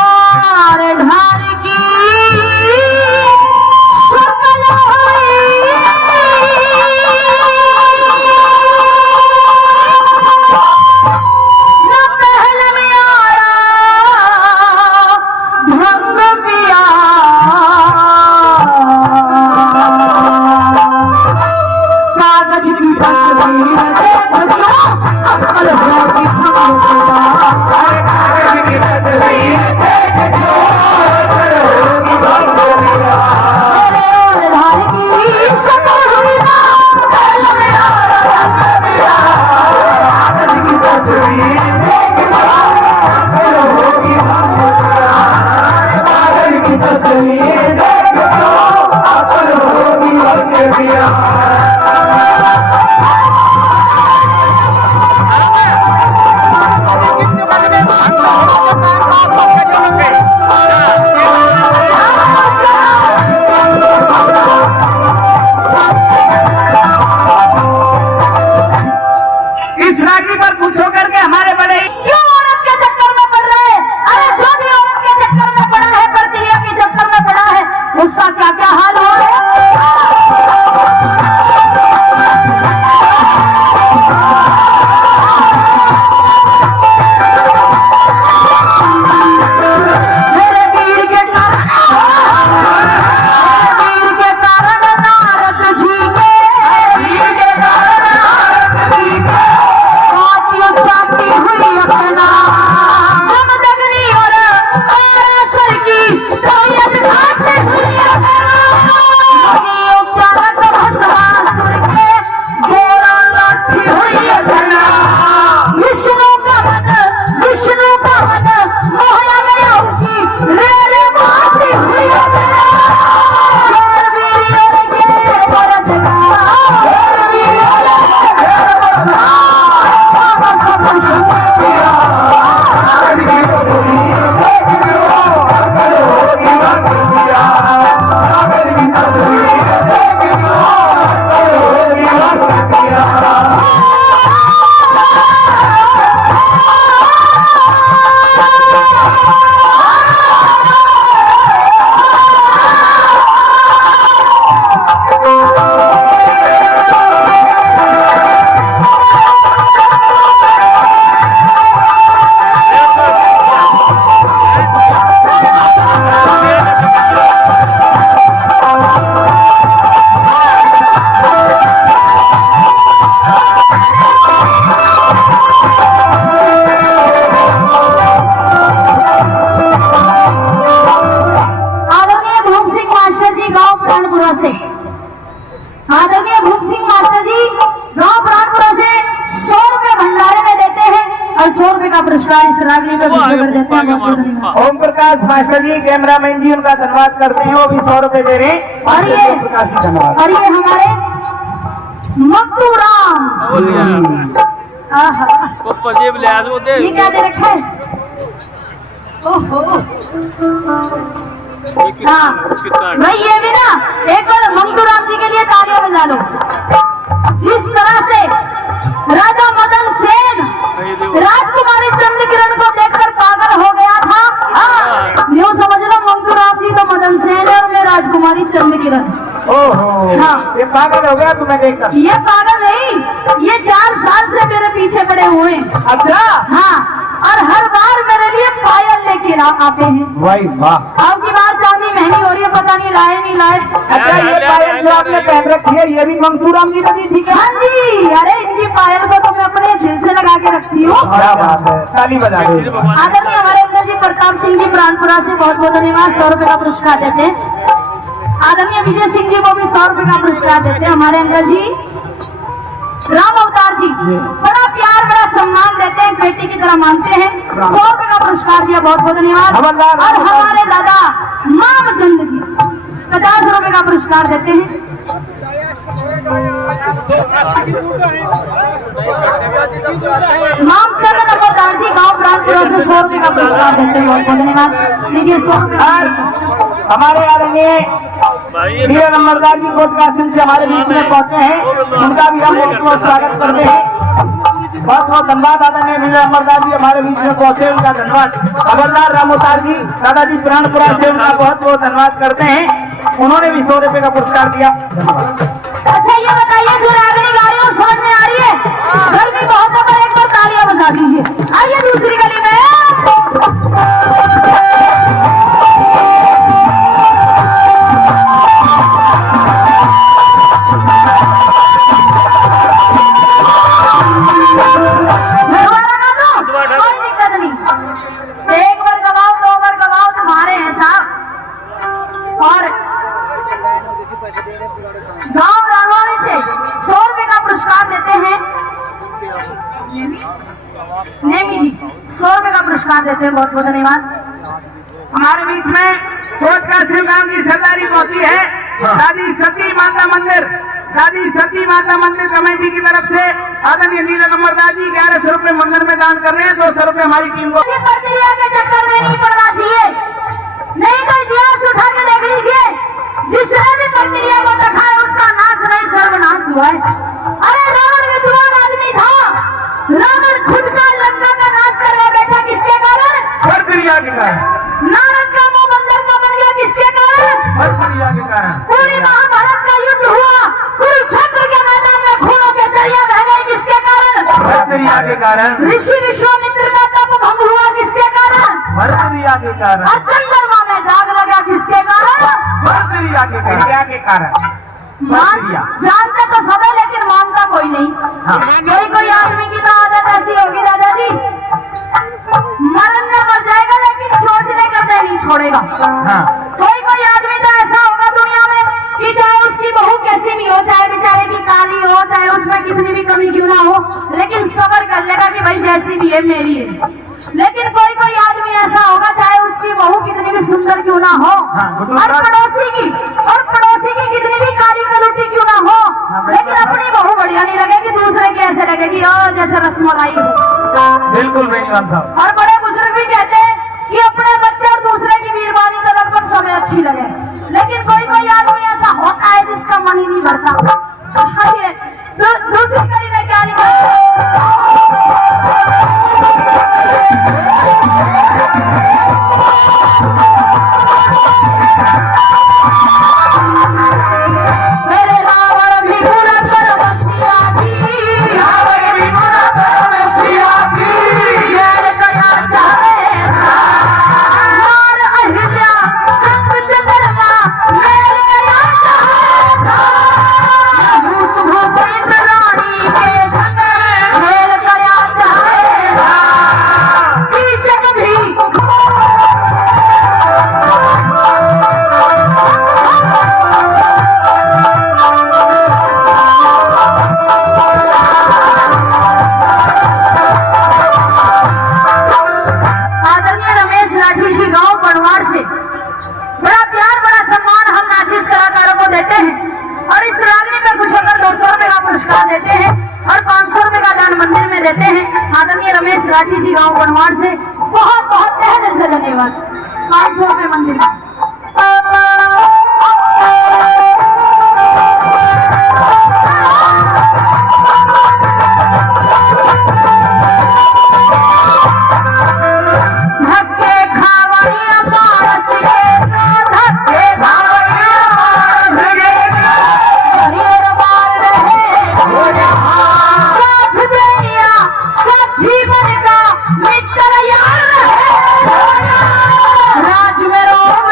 और ढाल की शकल हुई, न पहल में आया भंग पिया, कागज की तस्वीर देख जो अक्ल होगी भंग उसका क्या क्या हाल हो रहा है। मेरे वीर के कारण नारद जी के चाहती हुई अपना जमदग्नि और सर की तबीयत काटते हुए आदरणीय भूप सिंह मास्टर जी गांव प्राणपुरा से 100 रुपए भंडारे में देते हैं और 100 रुपए का पुरस्कार इस रागनी में कर देते हैं। बहुत बहुत धन्यवाद। ओम प्रकाश मास्टर जी कैमरामैन जी उनका धन्यवाद करते हैं, वो भी 100 रुपए दे रहे हैं। और ये हमारे मक्तू राम ये क्या दे रखा है। ओहो हाँ भाई ये भी ना एक बार मंगतू राम जी के लिए तालियां बजा लो। जिस तरह से राजा मदन सेन राजकुमारी चंद्रकिरण को देखकर पागल हो गया था, यूँ समझ लो मंगतू राम जी तो मदन सेन है और मैं राजकुमारी चंद्रकिरण। ओहो हाँ ये पागल हो गया तुम्हें देखकर। ये पागल नहीं, ये 4 साल से मेरे पीछे पड़े हुए। अच्छा हाँ, और हर बार मेरे लिए पायल लेके आते हैं। वाह वाह। अब की बार चांदी महंगी हो रही है, पता नहीं लाए नहीं लाए। अच्छा ये पायल जो आपने पहन रखी है ये भी मंगतू राम जी का दी थी क्या? हाँ जी, अरे इनकी पायल को तो मैं अपने दिल से लगा के रखती हूँ। क्या बात है, ताली बजा दो। आदरणीय हमारे अंदर जी प्रताप सिंह जी प्राणपुरा से बहुत बहुत धन्यवाद, 100 रुपए का पुरस्कार देते हैं। आदरणीय विजय सिंह जी को भी 100 रुपए का पुरस्कार देते हैं। हमारे अंकल जी राम अवतार जी बड़ा प्यार बड़ा सम्मान देते हैं, बेटी की तरह मानते हैं, 100 रुपए का पुरस्कार दिया, बहुत बहुत धन्यवाद। और हमारे दादा मामचंद जी 50 रुपए का पुरस्कार देते हैं। मामचंद नंबरदार जी गांव प्राणपुरा से 100 रुपए का पुरस्कार देते हैं, बहुत बहुत धन्यवाद। लीजिए 100 रुपए। हमारे आदरणीय नंबरदार जी कोट कासिम से हमारे बीच में पहुंचे हैं, उनका भी हम बहुत बहुत स्वागत करते हैं। बहुत बहुत धन्यवाद आदरणीय नीला अमरदास जी हमारे बीच में पहुंचे, उनका धन्यवाद। खबरदार रामोतार जी दादाजी प्राणपुरा से उनका बहुत बहुत धन्यवाद करते हैं, उन्होंने भी 100 रुपए का पुरस्कार दिया। अच्छा ये बताइए जो रागनी गा रही हो समझ में आ रही है? गर्मी बहुत है पर एक बार तालियां बजा दीजिए। आइए दूसरी गली में। कोई दिक्कत नहीं, एक बार गवाओ 2 बार गवाओ तुम्हारे हैं साहब। और गांव रानवाड़ी से 100 रुपए का पुरस्कार देते हैं नेमी जी, 100 रुपए का पुरस्कार देते हैं, बहुत बहुत धन्यवाद। हमारे बीच में कोट का शिवगाम की सरदारी पहुंची है, दादी सती माता मंदिर, दादी सती माता मंदिर कमेटी की तरफ से आदरणीय नीला अमरदास जी 1100 रुपए मंदिर में दान कर रहे हैं। 200 रुपए हमारी टीम को। ये प्रक्रिया के चक्कर में नहीं पड़ना चाहिए, नहीं तो इतिहास उठा के देख लीजिए, जिसने भी प्रक्रिया को देखा है उसका नाश नहीं सर्वनाश हुआ है। अरे रावण विद्वान आदमी था, रावण खुद का लंका का नाश करवा बैठा, किसके कारण? प्रक्रिया के कारण। नारद का मुंह बंदर का बन गया, किसके कारण? प्रक्रिया के कारण। पूरी महाभारत का युद्ध हुआ, कुरुक्षेत्र के मैदान में खूनों के दरिया बह गए, किसके कारण? प्रक्रिया के कारण। ऋषि विश्वामित्र का तप भंग हुआ, किसके कारण? प्रक्रिया के कारण। और चंद्रमा में दाग लगा, किसके कारण? प्रक्रिया के कारण। जानते तो सब है लेकिन मानता कोई नहीं। कोई कोई आदमी की तो आदत ऐसी होगी दादाजी, मरण न मर जाएगा लेकिन सोचने करते नहीं छोड़ेगा। कोई कोई आदमी तो ऐसा होगा दुनिया में कि चाहे उसकी बहू कैसी भी हो, चाहे बेचारे की काली हो, चाहे उसमें कितनी भी कमी क्यों ना हो, लेकिन सब्र कर लेगा कि भाई जैसी भी है मेरी है। लेकिन कोई कोई आदमी ऐसा होगा चाहे उसकी बहू कितनी भी सुंदर क्यों ना हो, और पड़ोसी की कितनी भी काली कलूटी क्यों ना हो, लेकिन अपनी बहू बढ़िया नहीं लगेगी, दूसरे की ऐसे लगेगी जैसे रसमलाई हो। बिल्कुल बेईमान साहब। और बड़े बुजुर्ग भी कहते हैं कि अपने बच्चे और दूसरे की मीरबानी तो लगभग समय अच्छी लगे, लेकिन कोई कोई आदमी ऐसा होता है जिसका मन ही नहीं भरता। दूसरी कड़ी में क्या लिखा है? मेरे रावण भी बुरा कर बसिया की, रावण भी बुरा कर बसिया की, ये करना चाहे मार अहिल्या संग चंद्रमा मेल करना चाहे, भूस भूपिंद रानी के संग मेल करना चाहे, कीचक भी आदरणीय रमेश राठी जी गांव बनवार से बड़ा प्यार बड़ा सम्मान हम नाचिस कलाकारों को देते हैं, और इस रागनी पे खुश होकर 200 रुपए का पुरस्कार देते हैं और 500 रुपए का दान मंदिर में देते हैं। आदरणीय रमेश राठी जी गांव बनवार से बहुत बहुत तहे दिल से धन्यवाद। 500 रुपए मंदिर में। धक्के खावड़िया मारस के धक्के खावड़िया मारस के हरियर बार रहे साथ दैया साथी बनका मित्र यार रहे राज में रोम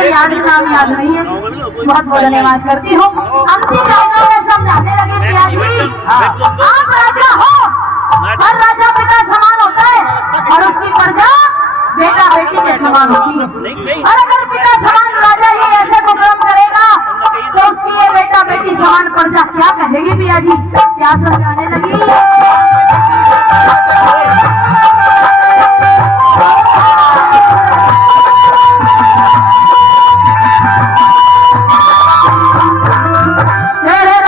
के याद नाम याद नहीं है। बहुत बहुत धन्यवाद करती हूँ। अंतिम लाइनों में समझाने लगी प्रिया जी, आप राजा हो, हर राजा पिता समान होता है और उसकी प्रजा बेटा बेटी के समान होती है। और अगर पिता समान राजा ही ऐसे को काम करेगा तो उसकी ये बेटा बेटी समान प्रजा क्या कहेगी प्रिया जी? क्या समझाने लगी? Hey,